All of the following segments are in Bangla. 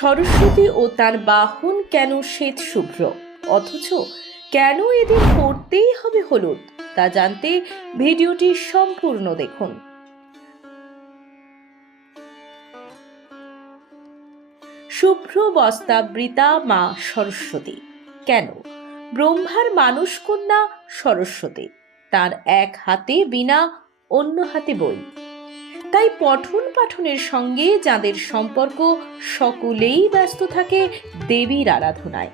সরস্বতী ও তার বাহন কেন শ্বেত শুভ্র? অথচ কেন এদিন পড়তেই হবে হলুদ? তা জানতে ভিডিওটি সম্পূর্ণ দেখুন। শুভ্র বস্তাবৃতা মা সরস্বতী। কেন? ব্রহ্মার মানুষ কন্যা সরস্বতী। তার এক হাতে বিনা, অন্য হাতে বই। তাই পঠন পাঠনের সঙ্গে যাদের সম্পর্ক সকলেই ব্যস্ত থাকে দেবীর আরাধনায়।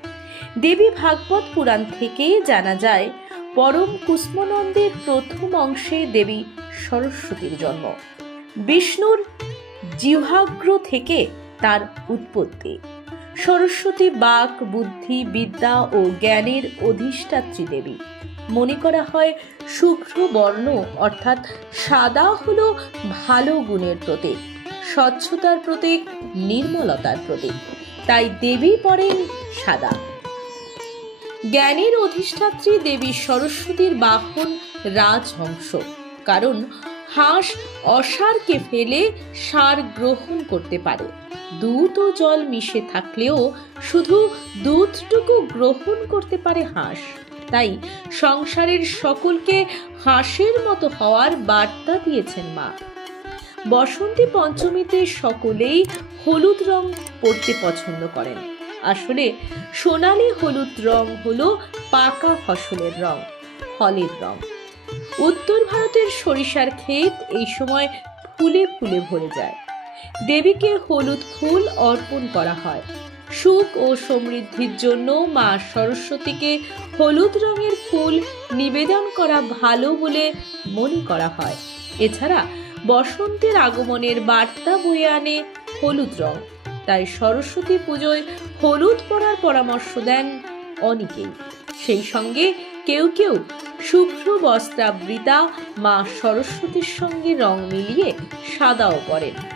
দেবী ভাগবত পুরাণ থেকে জানা যায়, পরম কুষ্মনন্দের প্রথম অংশে দেবী সরস্বতীর জন্ম। বিষ্ণুর জিহ্বাগ্র থেকে তার উৎপত্তি। সরস্বতী বাক, বুদ্ধি, বিদ্যা ও জ্ঞানের অধিষ্ঠাত্রী দেবী। মনে করা হয় শুভ্র বর্ণ, অর্থাৎ সাদা হলো ভালো গুণের প্রতীক, স্বচ্ছতার প্রতীক, নির্মলতার প্রতীক, তাই দেবী পড়েন সাদা। জ্ঞানের অধিষ্ঠাত্রী দেবী সরস্বতীর বাহন রাজহংস, কারণ হাঁস অসারকে ফেলে সার গ্রহণ করতে পারে। দুধ ও জল মিশে থাকলেও শুধু দুধটুকু গ্রহণ করতে পারে হাঁস। তাই সংসারের সকলকে হাঁসের মতো হওয়ার বার্তা দিয়েছেন মা। বসন্তী পঞ্চমীতে সকলেই হলুদ রং পরতে পছন্দ করেন। আসলে সোনালি হলুদ রং হলো পাকা ফসলের রং, ফলের রং। উত্তর ভারতের সরিষার ক্ষেত এই সময় ফুলে ফুলে ভরে যায়। দেবীকে হলুদ ফুল অর্পণ করা হয়। সুখ ও সমৃদ্ধির জন্য মা সরস্বতীকে হলুদ রঙের ফুল নিবেদন করা ভালো বলে মনে করা হয়। এছাড়া বসন্তের আগমনের বার্তা বয়ে আনে হলুদ রং। তাই সরস্বতী পুজোয় হলুদ পরার পরামর্শ দেন অনেকেই। সেই সঙ্গে কেউ কেউ শুভ্র বস্ত্রাবৃতা মা সরস্বতীর সঙ্গে রং মিলিয়ে সাদাও পরেন।